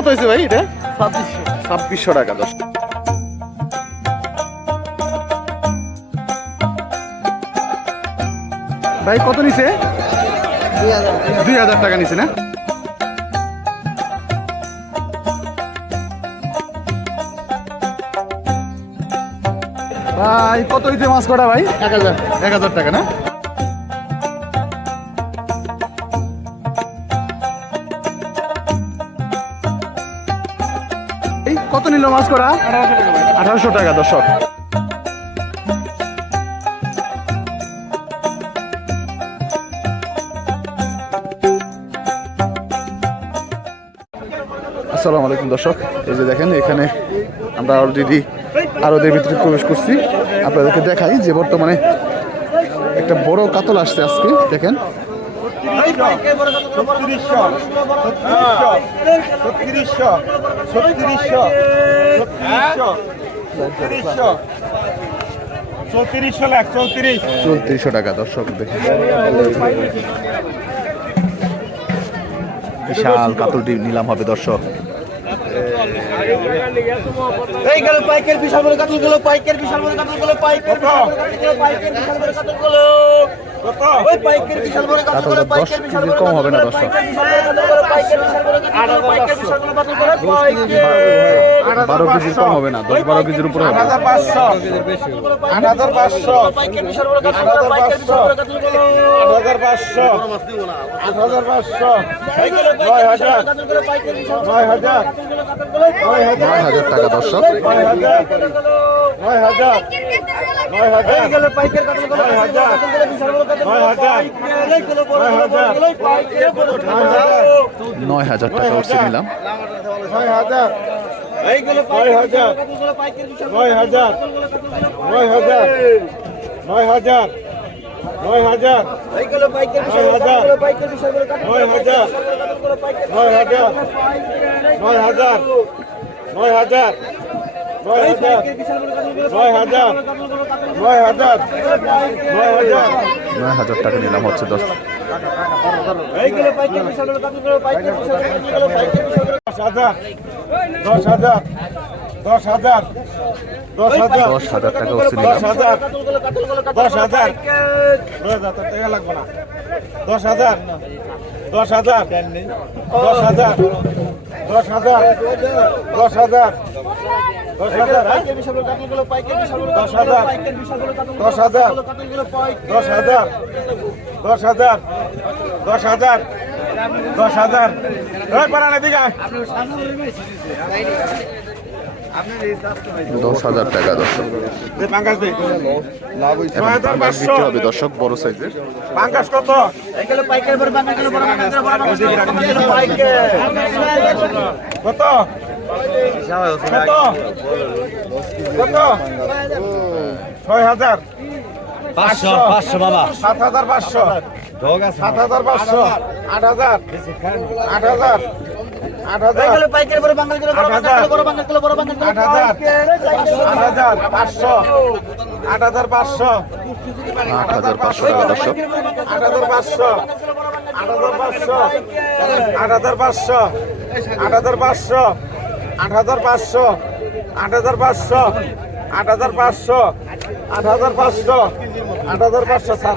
কত হয়েছে ভাই এটা? ছাব্বিশশো। ছাব্বিশশো টাকা দশ। ভাই কত নিছে? দুই হাজার টাকা নিছে না? ভাই কত হইতে মাছ কটা ভাই? এক হাজার। এক হাজার টাকা না? নিল মাছ করা? আঠারোশো টাকা, দর্শক। আসসালামু আলাইকুম, দর্শক। এই যে দেখেন, এখানে আমরা অলরেডি আরদের ভিতরে প্রবেশ করছি। আপনাদেরকে দেখাই যে বর্তমানে একটা বড় কাতল আসছে আজকে, দেখেন। চৌত্রিশশো লাখ চৌত্রিশ চৌত্রিশশো টাকা, দর্শক দেখেন বিশাল কাতলটি নিলাম হবে, দর্শক। পাইকের বিশাল বড় কাতলগুলো পাইকের বিশাল বড় কাতলগুলো পাইকের বিশাল বড় কাতলগুলো পাইকের বিশাল বড় কাতলগুলো কম হবে না দর্শক বারো কেজির কম হবে না দশ বারো কেজির উপরে হবে নয় হাজার টাকা দর্শক নয় হাজার নয় গেল পাইকেরগুলো, নয় নয় নয় নয়। টাকা উঠছে নিলাম নয় হাজার নয় হাজার নয় হাজার নয় হাজার নয় হাজার নয় হাজার নয় হাজার নয় হাজার টাকা নিলাম হচ্ছে দশ দশ হাজার দশ হাজার দশ হাজার দশ হাজার টাকা উঠছে দশ হাজার দশ হাজার টাকা লাগবে না দশ হাজার দশ হাজার দশ হাজার দশ হাজার দশ হাজার দশ হাজার হ্যাঁ? দশ হাজার। দশ হাজার। দশ হাজার দশ হাজার দশ হাজার দশ হাজার পারান এদিকে। দশ হাজার টাকা দর্শক বিক্রি হবে দর্শক বড় সাইজের। কত? কত? কত? ছয় হাজার। পাঁচশো পাঁচশো। বাবা। সাত হাজার পাঁচশো। সাত হাজার পাঁচশো। আট হাজার। আট হাজার। গেল পাইকের বড় বাঙ্গা গেল বড় বড় আট হাজার। আট হাজার পাঁচশো আট হাজার পাঁচশো আট হাজার পাঁচশো দর্শক আট হাজার পাঁচশো আট হাজার পাঁচশো আট হাজার পাঁচশো আট হাজার পাঁচশো আট হাজার পাঁচশো আট হাজার পাঁচশো আট হাজার পাঁচশো আট হাজার পাঁচশো আট হাজার পাঁচশো স্যার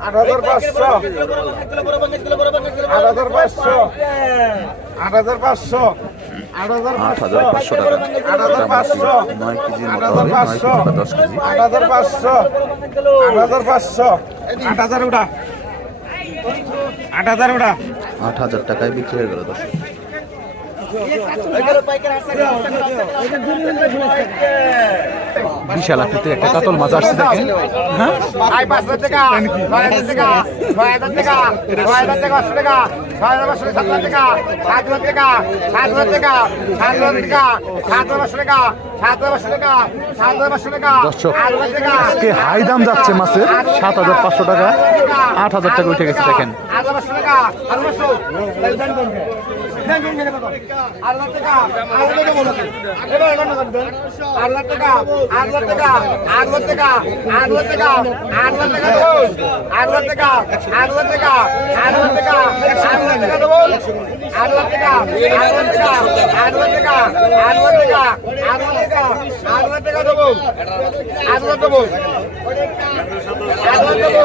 আট হাজার পাঁচশো আট হাজার পাঁচশো আট হাজার পাঁচশো আট হাজার আট হাজার পাঁচশো টাকা আট হাজার পাঁচশো নয় কেজির আট মতো হাজার হবে নয় পাঁচশো কেজি বা দশ কেজি আট হাজার পাঁচশো আট হাজার পাঁচশো আট হাজার ওটা আট হাজার ওটা আট হাজার টাকায় বিক্রি হয়ে গেল দর্শক বিশাল আকৃতির একটা কাতল মাছ আসছে দেখেন হাই দাম যাচ্ছে মাছের সাত হাজার পাঁচশো টাকা আট হাজার টাকা উঠে গেছে দেখেন আট পাঁচশো টাকা আট হাজার টাকা আট হাজার টাকা বলো আট হাজার টাকা আট হাজার টাকা আট হাজার টাকা আট হাজার টাকা আট হাজার টাকা আট হাজার টাকা আট হাজার টাকা টাকা আট হাজার টাকা আট হাজার টাকা আট হাজার টাকা আট হাজার টাকা আট হাজার টাকা আট হাজার টাকা দেবো আট হাজার দেবো আট হাজার দেবো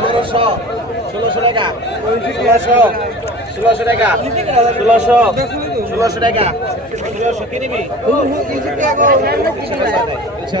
ষোলোশো ষোলোশো টাকা। ষোলোশো ষোলোশো টাকা। ষোলোশো ষোলোশো টাকা। ষোলোশো কিনবি ষোলোশো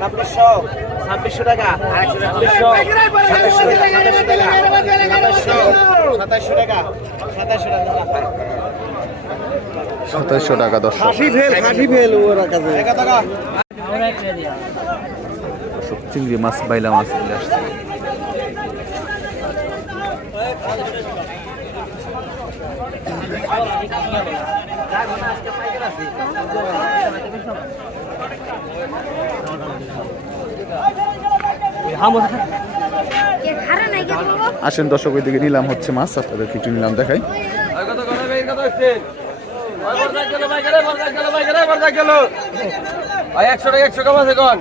ছাব্বিশশো ছাব্বিশশো টাকা। ছাব্বিশশো সাতাশশো টাকা। সাতাশশো টাকা। সাতাশশো টাকা। দর্শক। চিংড়ি মাছ বাইলা মাছ চলে আসছে। আসেন দর্শক ওই দিকে নিলাম হচ্ছে মাছ আপনাদেরকে কিছু নিলাম দেখাই। একশো টাকা, একশো কামা সেকন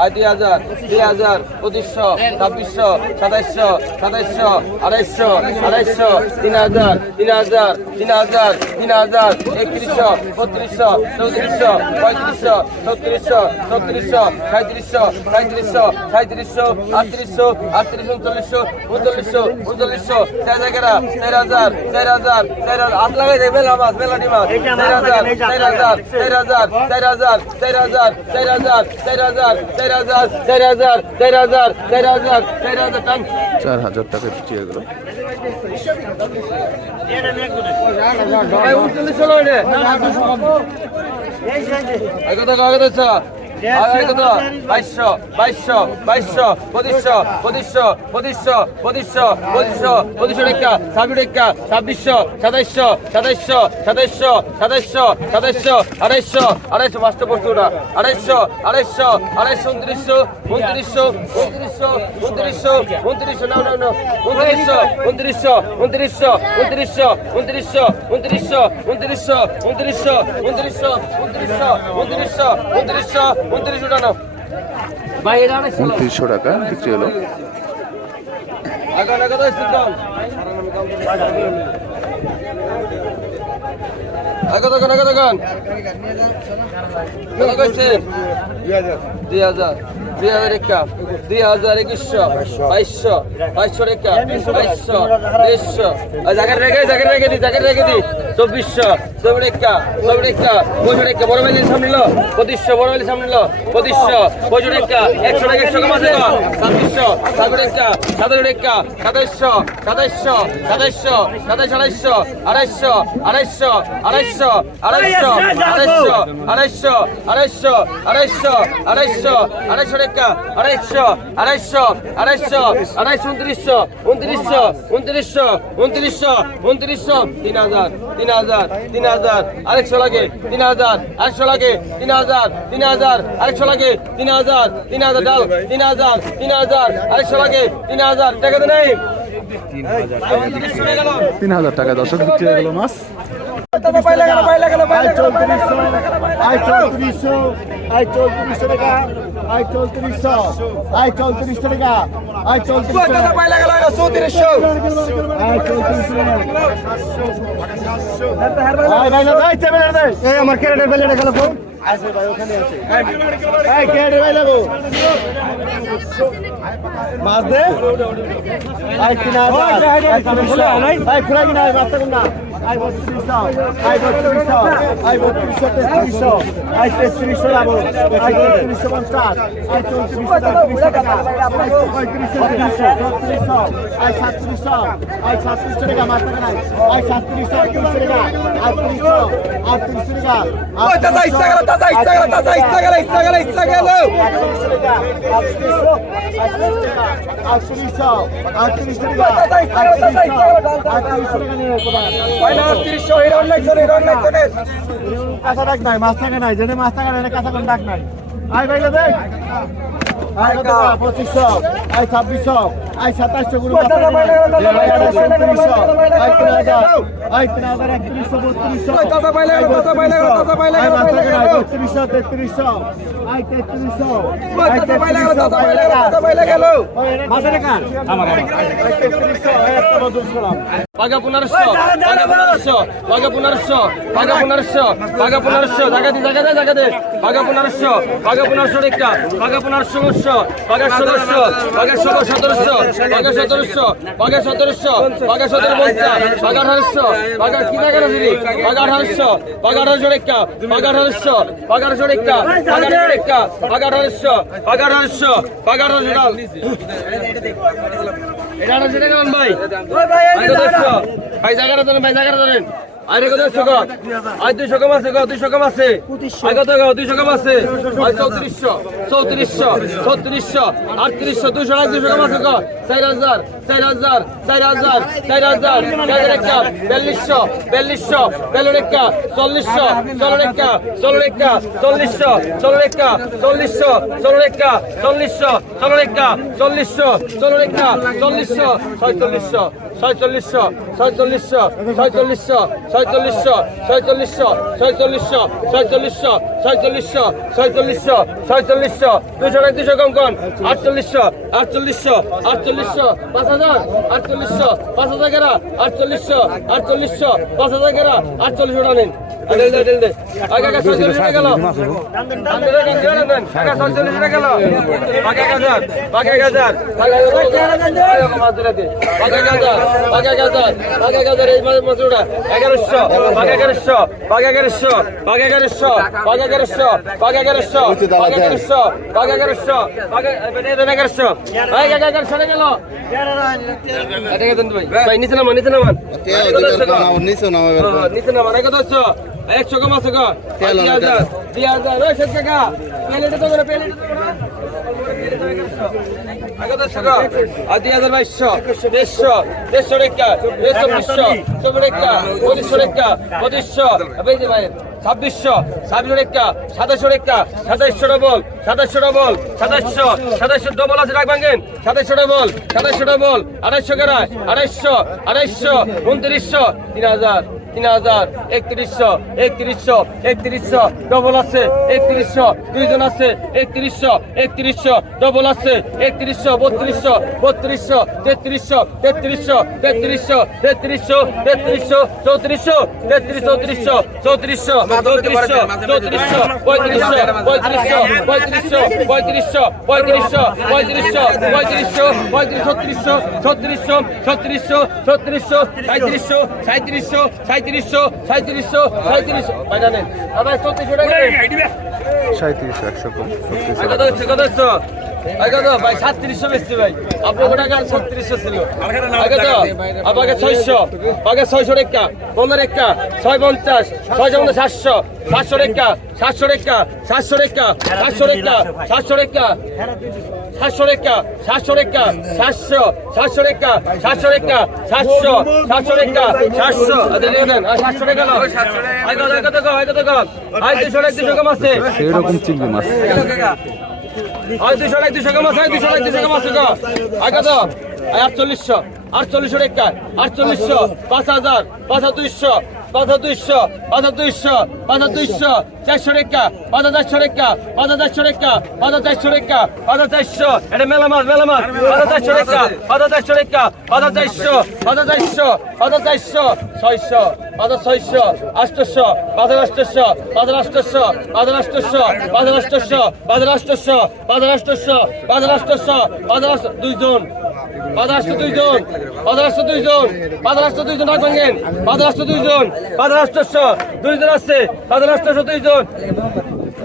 আয়, দুই হাজার দুই হাজার, পঁচিশশো, ছাব্বিশশো, সাতাইশশো সাতাইশশো আড়াইশো আড়াইশো তিন হাজার তিন হাজার তিন হাজার তিন হাজার, একত্রিশশো, বত্রিশশো, চৌত্রিশশো, পঁয়ত্রিশশো, ছত্রিশশো ছত্রিশশো সাঁত্রিশশো সাঁত্রিশশো সাঁত্রিশশো আটত্রিশশো আটত্রিশ উনচল্লিশশো উনচল্লিশশো উনচল্লিশশো, চার হাজার চার হাজার চার হাজার চার হাজার। আট লাগাই দেয় মেলা মাছ মেলাটি মাছ। চার হাজার চার হাজার চার হাজার চার হাজার চার হাজার। চার হাজার চার হাজার চার হাজার চার হাজার চার হাজার চার হাজার চার হাজার চার হাজার টাকা বিক্রি হয়ে গেলো। ভাই উনচল্লিশ ষোলো রে কত বাইশশো বাইশশো বাইশশো পঁচিশশো পঁচিশশো পঁচিশশো পঁচিশশো পঁচিশশো পঁচিশশো টাকা ছাব্বিশ টাকা ছাব্বিশশো সাতাইশশো সাতাইশশো সাতাইশশো সাতাইশশো সাতাইশশো আড়াইশো আড়াইশো পাঁচটা পড়ছে আড়াইশো আড়াইশো আড়াইশো উনত্রিশশো উনত্রিশশো উনত্রিশশো উনত্রিশশো উনত্রিশশো নাও নাও নাও উনত্রিশশো উনত্রিশশো উনত্রিশশো উনত্রিশশো উনত্রিশশো উনত্রিশশো উনত্রিশশো উনত্রিশশো উনত্রিশশো উনত্রিশশো উনত্রিশশো উনত্রিশশো উনত্রিশশো উনত্রিশশো টাকা বিক্রি হলো। আগান আগান আগে তো আগে গান কত কইছে? দুই হাজার। দুই হাজার একা। দুই হাজার একুশশো। বাইশশো। বাইশশো রেখা বাইশশো। তেইশশো জায়গায় রেখে জায়গায় রেখে দি জায়গায় রেখে দি। চব্বিশশো। চব্বিশ রেখা চব্বিশ রেখা পঁয়ষট্টি রেখা বড় মেলির সামনে লো পঁচিশশো। বড় মেলির সামনে লো পঁচিশশো। পঁয়ষট্টি রেখা একশো টাকা, একশো কমা দেবো ছাব্বিশশো। ছাব্বিশ রেখা সাতাশ রেখা সাতাইশশো। সাতাইশশো। সাতাইশশো। সাতাইশ আড়াইশো আড়াইশো আড়াইশো আড়াইশো আড়াইশো আড়াইশো আড়াইশো আড়াইশো আড়াইশো আড়াইশো আড়াইশো টাকা আড়াইশো আড়াইশো আড়াইশো আড়াইশো উনত্রিশশো উনত্রিশশো উনত্রিশশো উনত্রিশশো উনত্রিশশো তিন হাজার তিন হাজার তিন হাজার আরেকশো লাগে তিন হাজার আরেকশো লাগে তিন হাজার তিন হাজার আরেকশো লাগে তিন হাজার তিন হাজার ডাল তিন হাজার তিন হাজার আরেকশো লাগে তিন হাজার টাকা তো নেই তিন হাজার টাকা দর্শক বিক্রি হয়ে গেল মাছ আই চৌত্রিশশো আই চৌত্রিশশো টাকা আই চৌত্রিশশো আই চৌত্রিশশো টাকা আই চৌত্রিশশো আই চৌত্রিশশো এই আমার ক্যারেটের বেলেটা গেল কোন আছে ভাই ওখানে আছে এই ক্যারেটের বেলে গো মাছ দে কিনা আই খুলা কিনা মাছটা কোন না আটত্রিশ টাকা আটত্রিশ টাকা আটত্রিশ টাকা আটত্রিশ টাকা নিয়ে কাঁচা ডাক নাই মাছ থাকে নাই যেটা মাছ থাকে না কাঁচা কোনো ডাক নাই আয় ভাই দেখ আয় কত পঁচিশশো আয় ছাব্বিশশো আয় সাতাশশো গুলো আয় চৌত্রিশশো আয় তিন হাজার আয় তিন হাজার একত্রিশশো বত্রিশশো বত্রিশশো তেত্রিশশো আয় তেত্রিশশো আয় তেত্রিশশো আয় তেত্রিশশো পাগা পুনরস্য পাগা পুনরস্য পাগা পুনরস্য পাগা পুনরস্য পাগা পুনরস্য জায়গা দি জায়গা দে জায়গা দে পাগা পুনরস্য পাগা পুনরস্য একটা পাগা পুনরস্যংশ পাগা সদস্য পাগা সব সদস্য পাগা সদস্য পাগা সদস্য পাগা সদর বলছা পাগা সদস্য পাগা কি জায়গা আছে পাগা সদস্য পাগা সদস্য একটা পাগা সদস্য পাগা সদস্য একটা পাগা সদস্য একটা পাগা সদস্য পাগা সদস্য পাগা সদস্য এটা আঠারোশো টাকা ভাই? ভাই জায়গাটা ধরেন ভাই জায়গাটা ধরেন। আরে কত গো? আয় দুইশো কম আছে গো, দুইশো কম আছে। আয় কত গো? দুইশো কম আছে। আয় চৌত্রিশশো চৌত্রিশশো ছত্রিশশো আটত্রিশশো দুইশো আয় দুইশো কম আছে গো চার হাজার চার হাজার চার হাজার চার হাজার। চার রেখা বিয়াল্লিশশো বিয়াল্লিশশো বিয়াল্লিশ রেখা চল্লিশশো ষোলো রেখা ষোলো রেখা চল্লিশশো ষোলো রেখা চল্লিশশো ষোলো রেখা চল্লিশশো ষোলো রেখা চল্লিশশো ষোলো রেখা চল্লিশশো ছয়চল্লিশশো ছয়চল্লিশশো ছয়চল্লিশশো ছয়চল্লিশশো ছয়চল্লিশশো ছয়চল্লিশশো ছয়চল্লিশশো ছয়চল্লিশশো ছয়চল্লিশশো ছয়চল্লিশশো ছয়চল্লিশশো দুশো টাকা দুশো কম কম আটচল্লিশশো আটচল্লিশশো আটচল্লিশশো পাঁচ হাজার আটচল্লিশশো পাঁচ হাজার গেরা আটচল্লিশশো আটচল্লিশশো পাঁচ হাজার গেরা আটচল্লিশশো টাকা নিন আগে এগারোশো আগে এগারোশো আগে এগারোশো আগে এগারোশো আগে এগারোশো আগে এগারোশো আগে এগারোশো আগে এগারোশো আগে এগারোশো আগে এগারোশো গেল। ভাই? নিচে নামান নিচে নামান। নিচে নামাবে নিচে নামান। এক একশো কম আছে গো। দুই হাজার দুই হাজার টাকা পেলেটে তো পেলেটে আর দুই হাজার বাইশশো দেড়শো দেড়শো রেখা চব্বিশশো চব্বিশ রেখা পঁচিশশো রেখা পঁচিশশো ছাব্বিশশো ছাব্বিশ রেখা সাতাশশো রেখা সাতাশশো ডবল সাতাশশো ডবল সাতাশশো সাতাশশো ডবল আছে রাখ ভাঙেন সাতাশশো ডবল সাতাশশো ডবল আড়াইশো কেরায় আড়াইশো আড়াইশো উনত্রিশশো তিন হাজার তিন হাজার একত্রিশশো একত্রিশশো একত্রিশশো ডবল আছে, একত্রিশশো, দুইজন আছে, একত্রিশশো একত্রিশশো ডবল আছে, একত্রিশশো, বত্রিশশো বত্রিশশো, তেত্রিশশো তেত্রিশশো তেত্রিশশো তেত্রিশশো তেত্রিশশো, চৌত্রিশশো, তেত্রিশ, চৌত্রিশশো চৌত্রিশশো চৌত্রিশশো চৌত্রিশশো, পঁয়ত্রিশশো পঁয়ত্রিশশো পঁয়ত্রিশশো পঁয়ত্রিশশো পঁয়ত্রিশশো পঁয়ত্রিশশো পঁয়ত্রিশশো, পঁয়ত্রিশ, ছত্রিশশো ছত্রিশশো ছত্রিশশো ছত্রিশশো সাঁত্রিশশো সাঁত্রিশশো সাঁত্রিশশো সাঁত্রিশশো সাঁত্রিশশো ভাই জানেন আবার চৌত্রিশশো টাকা। সাঁত্রিশশো একশো কম ছত্রিশশো কত হচ্ছে কত হচ্ছে? আগে তো ভাই সাতত্রিশশো বেচছি ভাই। আপনার টাকা ছত্রিশশো ছিল। আগে তো আপনাকে ছয়শো। আগে ছয়শো রেখা। পনেরো রেখা ছয় পঞ্চাশ। ছয় যেমন সাতশো। সাতশো রেখা সাতশো রেখা সাতশো রেখা সাতশো রেখা সাতশো রেখা সাতশো রেখা। সাতশো রেখা সাতশো রেখা সাতশো সাতশো রেখা সাতশো রেখা সাতশো সাতশো রেখা সাতশো সাতশো রেখা সেরকম চিংড়ি মাছ। দুশো লাখ দুশো মাছ দুশো লাখ দুশো মাছ আগে তো আটচল্লিশশো আটচল্লিশশো রেখা আটচল্লিশশো পাঁচ হাজার পাঁচ হাজার দুইশো পাঁচ দুইশো পাঁচ দুইশো পাঁচ দুইশো, চারশো রেখা পাঁচ চারশো রেখা পাঁচ চারশো রেখা পাঁচ চারশো রেখা পাঁচ চারশো, এটা মেলা মাছ পাঁচ চারশো রেখা পাঁচ চারশো রেখা পাঁচ পাঁচ ছয়শো আষ্টশো পাঁচ আষ্টশো পাঁচ আষ্টশো পাঁচ আষ্টশো পাঁচ আষ্টশো পাঁচ আষ্টশো পাঁচ আষ্টশো পাঁচ আষ্টশো পাঁচ আষ্ট- দুইজন পাঁচরাষ্ট্র দুইজন পাঁচরাষ্ট্র দুইজন পাঁচরাষ্ট্র দুইজন রাখ ভাঙেন পাঁচরাষ্ট্র দুইজন পাঁচরাষ্ট্রশো দুইজন আসছে পাঁচরাষ্ট্রশো দুইজন দুইজন।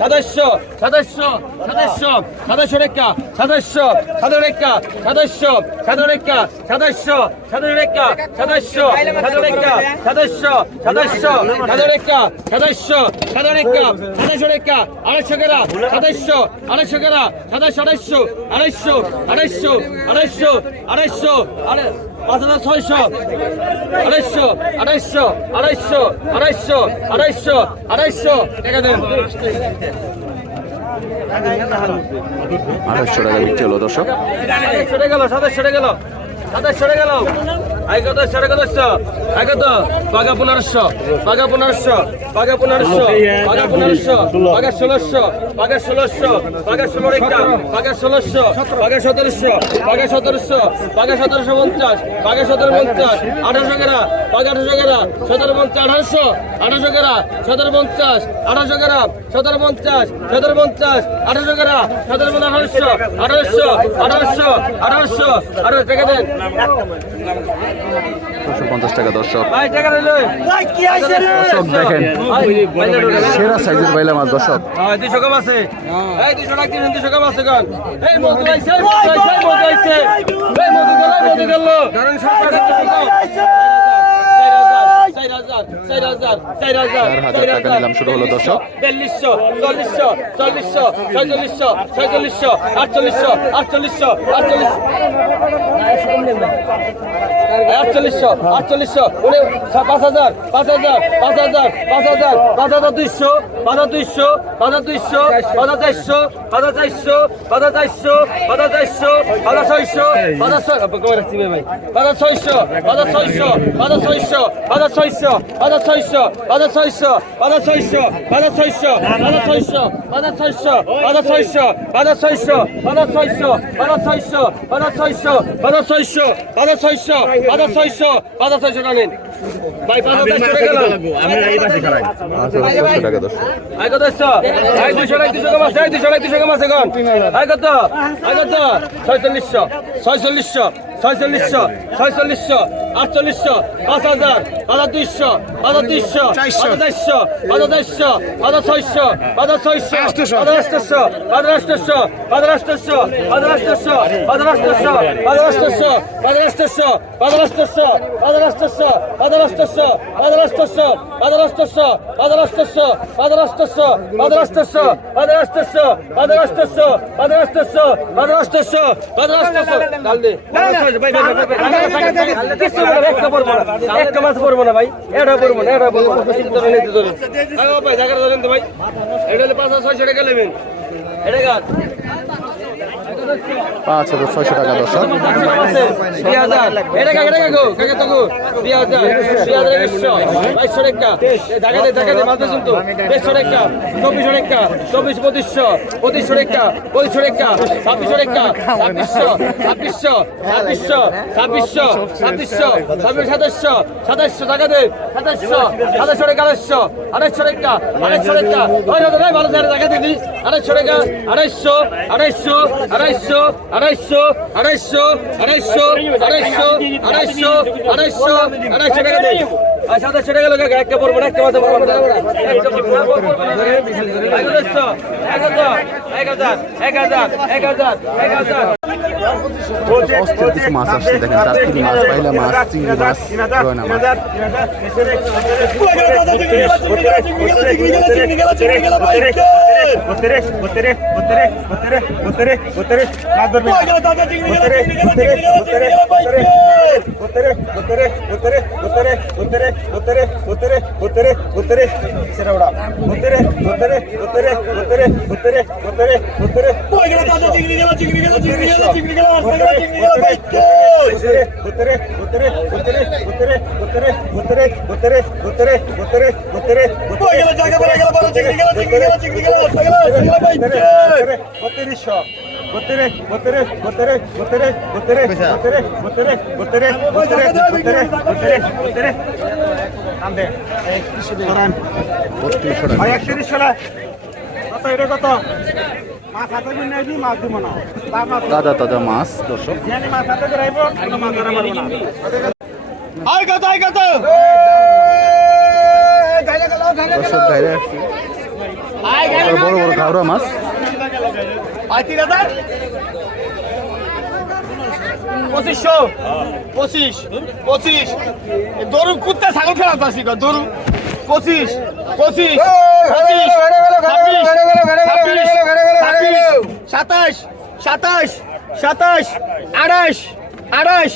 সদস্য সদস্য সদস্য সদস্য রেখা সদস্য সাধারণ রেখা সদস্য সাধারণ রেখা সদস্য সাধারণ রেখা সদস্য সাধারণ রেখা সদস্য সদস্য সাধারণ রেখা সদস্য সাধারণ রেখা সদস্য রেখা আড়াইশো কেরা সদস্য আড়াইশো কেরা সদস্য আড়াইশো আড়াইশো আড়াইশো আড়াইশো আড়াইশো আড়াইশো পাঁচ হাজার ছয়শো আড়াইশো আড়াইশো আড়াইশো আড়াইশো আড়াইশো আড়াইশো টাকা দেন আঠাশশো টাকা বিক্রি হলো দর্শক। সরে গেল সদস্য সরে গেল সদস্য সরে গেল। কত সাড়ে আই কত পাগা পনেরোশো পাগা পনেরোশো পাগা পনেরোশো পাগা পনেরোশো পাগা ষোলোশো পাগা ষোলোশো পাগা ষোলো রেখা পাগা ষোলোশো পাগা সতেরোশো পাগা সতেরোশো পাগা সতেরোশো পঞ্চাশ পাগা সতেরো পঞ্চাশ আঠারোশো গেরা পাগা আঠারোশো গেরা সতেরো পঞ্চাশ আঠারোশো আঠারোশো গেরা সতেরো পঞ্চাশ আঠারোশো গেরা সতেরো পঞ্চাশ সতেরো পঞ্চাশ আঠারোশো গেরা সতেরো পঞ্চাশ আঠারোশো আঠারোশো আঠারোশো আঠারোশো আঠারো টাকা দেন ছশো পঞ্চাশ টাকা দর্শক দর্শক দেখেন সেরা সাইজের বাইলা মাছ দর্শক হ্যাঁ আছে হাজার টাকা নিলাম শুরু হলো দর্শক বিয়াল্লিশশো চল্লিশশো চল্লিশশো ছয়চল্লিশশো ছয়চল্লিশশো আটচল্লিশশো আটচল্লিশশো আটচল্লিশ আটচল্লিশশো আটচল্লিশশো পাঁচ হাজার পাঁচ হাজার পাঁচ হাজার পাঁচ হাজার পাঁচ হাজার দুইশো পাঁচ হাজার দুইশো পাঁচ হাজার দুইশো পাঁচ হাজার চারশো পাঁচ হাজার চারশো পাঁচ হাজার চারশো পাঁচ হাজার চারশো পাঁচ হাজার ছয়শো পাঁচ হাজার ছয় কমে রাখছি ভাই পাঁচ হাজার ছয়শো পাঁচ হাজার ছয়শো পাঁচ হাজার ছয়শো পাঁচ হাজার ছয়শো পাঁচ হাজার ছয়শো হাজার ছয়শো হাজার ছয়শো হাজার ছয়শো হাজার ছয়শো হাজার ছয়শো হাজার ছয়শো হাজার ছয়শো হাজার ছয়শো হাজার ছয়শো হাজার ছয়শো হাজার ছয়শো হাজার ছয়শো হাজার ছয়শো হাজার ছয়শো টানেন ভাই পাঁচ হাজার ছয়শো গেলাম আই কত আই দুশো টাকা দুশো কম আছে আই দুশো টাকা দুশো কম আছে কোন আই কত আই কত ছয়চল্লিশশো ছয়চল্লিশশো ছয়চল্লিশশো ছয়চল্লিশশো আটচল্লিশশো পাঁচ হাজার হাজার দুইশো হাজার দুইশো হাজার চারশো হাজার চারশো হাজার ছয়শো হাজার ছয়শো হাজার পাঁচ হাজার পাঁচ হাজার পাঁচ হাজার পাঁচ হাজার পাঁচ হাজার পাঁচ হাজার পাঁচ হাজার পাঁচ হাজার পাঁচ হাজার পাঁচ হাজার পাঁচ হাজার পাঁচ হাজার পাঁচ হাজার পাঁচ হাজার পাঁচ হাজার পাঁচ হাজার আটশো পাঁচ হাজার আটশো পাঁচ হাজার আটশো ডাল কিছু বলে একটা পড়ব না, একটা মাছ পড়ব না, ভাই, এটা পড়ব না, এটা পড়ব ভাই জায়গাটা ধরেন তো, ভাই। এটা হলে পাঁচ ছয়শো টাকা নেবেন এটা গাছ পাঁচ হাজার ছয়শো টাকা দর্শক। চব্বিশ রেখা। চব্বিশ পঁচিশশো রেখা পঁচিশশো রেখা, ছাব্বিশশো রেখা, ছাব্বিশশো ছাব্বিশশো ছাব্বিশশো ছাব্বিশশো ছাব্বিশশো, ছাব্বিশ, সাতাশশো সাতাশশো টাকা দেব সাতাশশো সাতাশশো রেখা আড়াইশশো আড়াইশশো রেখা আড়াইশশো রেখা। ভালো টাকা দিবি আড়াইশশো রেখা আড়াইশশো আড়াইশশো আড়াইশো আড়াইশো আড়াইশো আড়াইশো আড়াইশো আড়াইশো আড়াইশো আড়াইশো টাকা দে। আর সাতাশশো টাকা লোক একটা পড়ব না একটা মাথা পড়ব না। একটা পড়ব না, এগারোশো, এক হাজার এক হাজার এক হাজার এক হাজার এক হাজার অস্থির কিছু মাছ আসছে দেখেন চারটি মাছ পাইলা মাছ চিংড়ি মাছ রয়না মাছ। বত্রিশশো টাকা একত্রিশশো কত এটা কত মাছ হাতে কিনে আইবি মাছ বত্রিশ কত তাজা তাজা মাছ দর্শক দর্শক বড় বড় ঘাওড়া মাছ তিন হাজার পঁচিশশো পঁচিশ পঁচিশ দরু কুত্তা ছাগল ফেলা পাচ্ছি দরু পঁচিশ পঁচিশ পঁচিশ সাতাশ সাতাশ সাতাশ আঠাশ আঠাশ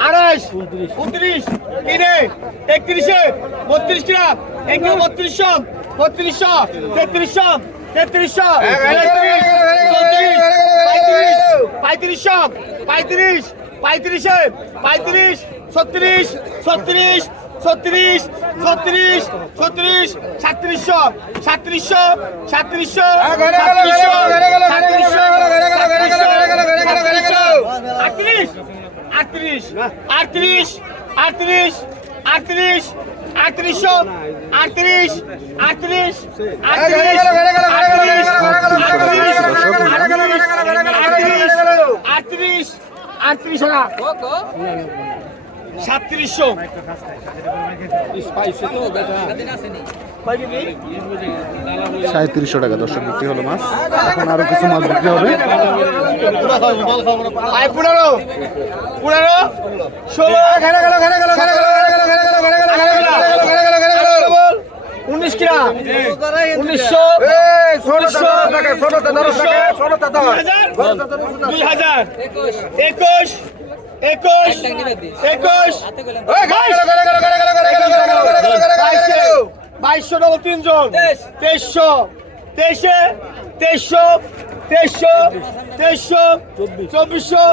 আঠাশ উনত্রিশ তিনে একত্রিশে বত্রিশ গ্রাম একশো বত্রিশশো বত্রিশশো তেত্রিশশো তেত্রিশশো পঁয়ত্রিশশো পঁয়ত্রিশ পঁয়ত্রিশে পঁয়ত্রিশ ছত্রিশ ছত্রিশ ছত্রিশ ছত্রিশ ছত্রিশ সাতত্রিশশো সাতত্রিশশো সাতত্রিশশো সাতত্রিশশো আটত্রিশ আটত্রিশ আটত্রিশ আটত্রিশ আটত্রিশ আটত্রিশশো আটত্রিশ আটত্রিশ আটত্রিশ আটত্রিশ আটত্রিশ আটত্রিশ আটত্রিশ না সাতত্রিশশো সাঁত্রিশশো টাকা দর্শক বিক্রি হলো মাছ এখন আরও কিছু মাছ বিক্রি হবে পনেরো পনেরো ষোলো কিনা উনিশশো দুই হাজার একুশ একুশ একুশ বাইশশো ডবল তিনজন তেইশশো তেইশে তেইশশো তেইশশো তেইশশো চব্বিশশো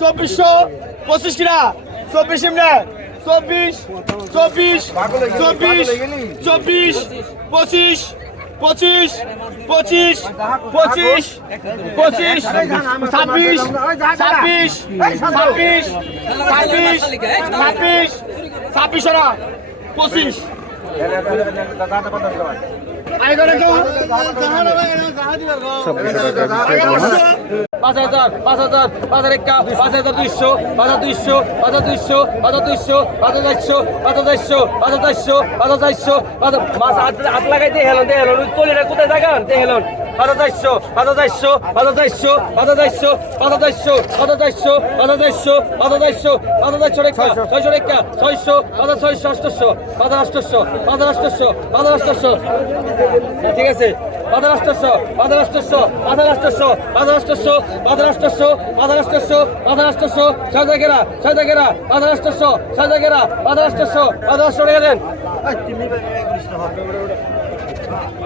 চব্বিশশো পঁচিশ কিনা চব্বিশ এমনি চব্বিশ চব্বিশ চব্বিশ চব্বিশ পঁচিশ পঁচিশ পঁচিশ পঁচিশ পঁচিশ ছাব্বিশ ছাব্বিশ ছাব্বিশ ছাব্বিশ ছাব্বিশ ছাব্বিশ পঁচিশ পাঁচ হাজার পাঁচ হাজার পাঁচ পাঁচ হাজার দুইশো পাঁচ হাজার দুইশো পাঁচ হাজার দুইশো পাঁচ হাজার দুইশো পাঁচ হাজার চারশো পাঁচ হাজার চারশো পাঁচ হাজার চারশো পাঁচ হাজার চারশো পাঁচ হাত লাগাই দিয়ে হেলন দিয়ে হেলন তলিটা কোথায় দেখান পাঁচ চারশো পাঁচ চারশো পাঁচ চারশো পাঁচ চারশো পাঁচ চারশো পাঁচ চারশো পাঁচ চারশো পাঁচ চারশো পাঁচ ছয় রেখা ছয়শো রেখা ছয়শো পাঁচ ছয়শো অষ্টশো পাঁচ অষ্টশো পাঁচ অষ্টশো পাঁচ অষ্টশো ঠিক আছে পাঁচ অষ্টশো পাঁচ অষ্টশো পাঁচ অষ্টশো পাঁচ অষ্টশো পাঁচ অষ্টশো পাঁচ অষ্টশো পাঁচ অষ্টশো ছয় জায়গেরা ছয় জায়গেরা পাঁচ অষ্টশো ছয় জায়গেরা পাঁচ অষ্টশো পাঁচ হাজার অষ্টশো দেন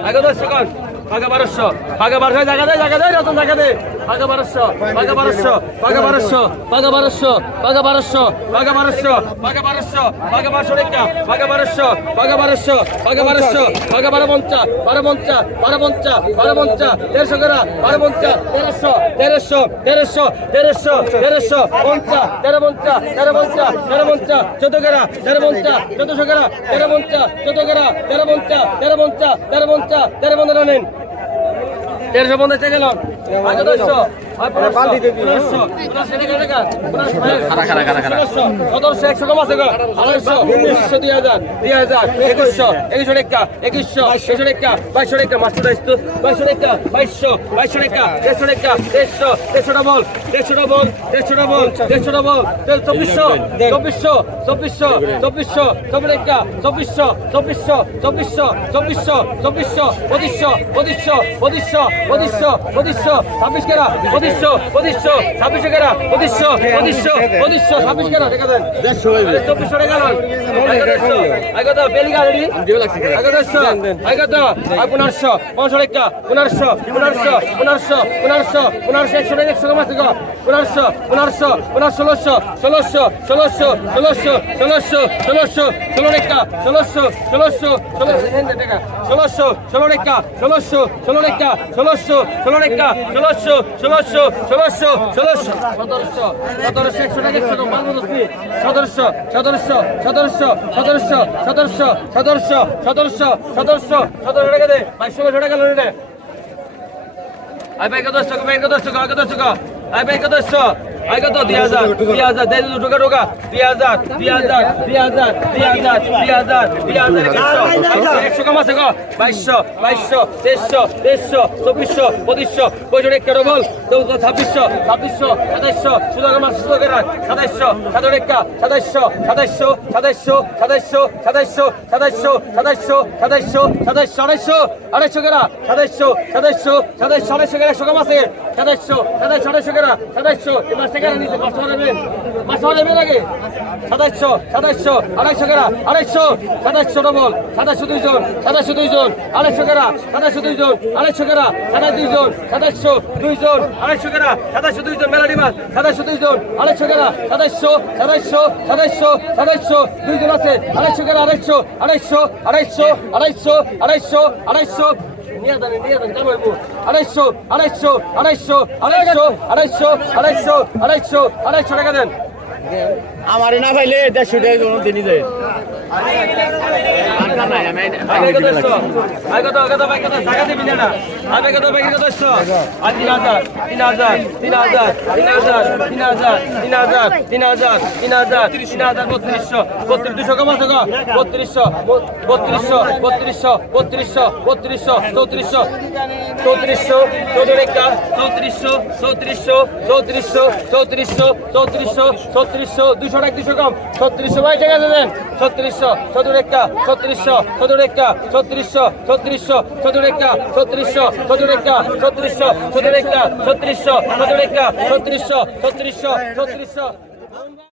আগে সেকেন্ড আগে বারোশো আগে বারোশো জায়গা দেয় জায়গা দেয় নতুন জায়গা দে আগে বারোশো আগে বারোশো আগে বারোশো আগে বারোশো আগে বারোশো আগে বারোশো আগে বারোশো আগে বারোশো রেখা আগে বারোশো আগে বারোশো আগে বারোশো আগে বারো পঞ্চা বারো পঞ্চা বারো পঞ্চা বারো পঞ্চা দেড়শো করা বারো পঞ্চা তেরোশো তেরোশো তেরোশো তেরোশো তেরোশো পঞ্চা তেরো পঞ্চা তেরো পঞ্চা তেরো পঞ্চা তেরো পঞ্চা তেরো পঞ্চা তেরো পঞ্চা তেরো পঞ্চা তেরো পঞ্চা তেরো নিন দেড়শো পঞ্চাশ টাকা গেলাম ছাব্বিশ কেরা পঁচিশশো পঁচিশশো ছাব্বিশ কেরা পঁচিশশো পঁচিশশো পঁচিশশো ছাব্বিশ কেরা দেখা দেন চব্বিশশো টাকা নয় আগত বেলি গাড়ি। আগত আগত পনেরোশো। পনেরোশো টাকা পনেরোশো। পনেরোশো। পনেরোশো। পনেরোশো। পনেরোশো একশো টাকা একশো কম আছে গো। পনেরোশো। পনেরোশো। পনেরো ষোলোশো। ষোলোশো ষোলোশো ষোলোশো ষোলোশো ষোলোশো ষোলো টাকা ষোলোশো ষোলোশো ষোলোশো। টাকা ষোলোশো ষোলো টাকা ষোলোশো ষোলো টাকা ষোলোশো ষোলো ষোলোশো। ষোলোশো ষোলোশো ষোলোশো সতেরোশো সতেরোশো একশো টাকা একশো তুমি সতেরোশো সতেরোশো সতেরোশো সতেরোশো সতেরোশো সতেরোশো সতেরোশো সতেরোশো সতেরোশো টাকা দে ভাই ষোলোশো টাকা লোন আই ভাই কত টাকা ভাই কত টাকা কত টাকা আই ভাই কত আই কত দুই হাজার দুই হাজার দেড় টাকা ঢোকা দুই হাজার দুই হাজার দুই হাজার দুই হাজার দুই হাজার দুই হাজার একশো কম আছে গো বাইশশো বাইশশো তেইশশো তেইশশো চব্বিশশো পঁচিশশো পঁয়ষট্টি একটা ডবল ছাব্বিশশো ছাব্বিশশো সাতাইশশো কমার ষোলো কেরার সাতাইশশো সাতাশ একটা সাতাইশশো সাতাইশশো সাতাইশশো সাতাইশশো সাতাইশশো সাতাইশশো সাতাইশশো সাতাইশশো সাতাইশশো আড়াইশো আড়াইশো কেরা সাতাইশশো সাতাইশশো সাতাইশশো আড়াইশো কেরা একশো কম আছে সাতাইশশো সাতাইশশো আড়াইশো কেরা সাতাইশশো এবার সাতাইশশো সাতাইশশো, আড়াইশো কেরা? আড়াইশো সাতাইশশো ডবল সাতাইশশো দুইজন সাতাইশশো দুইজন আড়াইশো কেরা? সাতাইশো দুইজন আড়াইশো কেরা? সাতাইশ দুইজন, সাতাইশশো দুইজন আড়াইশো কেরা? সাতাইশো দুইজন, মেলা ডিমান্ড। সাতাইশো দুইজন আড়াইশো কেরা? সাতাইশশো সাতাইশশো সাতাইশশো সাতাইশশো দুইজন আছে। আড়াইশো কেরা? আড়াইশো আড়াইশো আড়াইশো আড়াইশো আড়াইশো আড়াইশো নিয়ে আড়াইশো আড়াইশো আড়াইশো আড়াইশো আড়াইশো আড়াইশো আড়াইশো আড়াইশো টাকা দেন। আমার না পাইলে দেড়শো টাকা কোনো দিনই দেয়। চৌত্রিশশো চৌদ্দ রেখা চৌত্রিশশো চৌত্রিশশো চৌত্রিশশো চৌত্রিশশো চৌত্রিশশো ছত্রিশশো দুশো টাকা দুশো কম ছত্রিশশো দেন ছত্রিশশো সত্তর একটা ছত্রিশশো সত্তর একটা ছত্রিশশো ছত্রিশশো সত্তর একটা ছত্রিশশো সত্তর একটা ছত্রিশশো সত্তর একটা ছত্রিশশো সত্তর একটা ছত্রিশশো ছত্রিশশো ছত্রিশশো ছত্রিশশো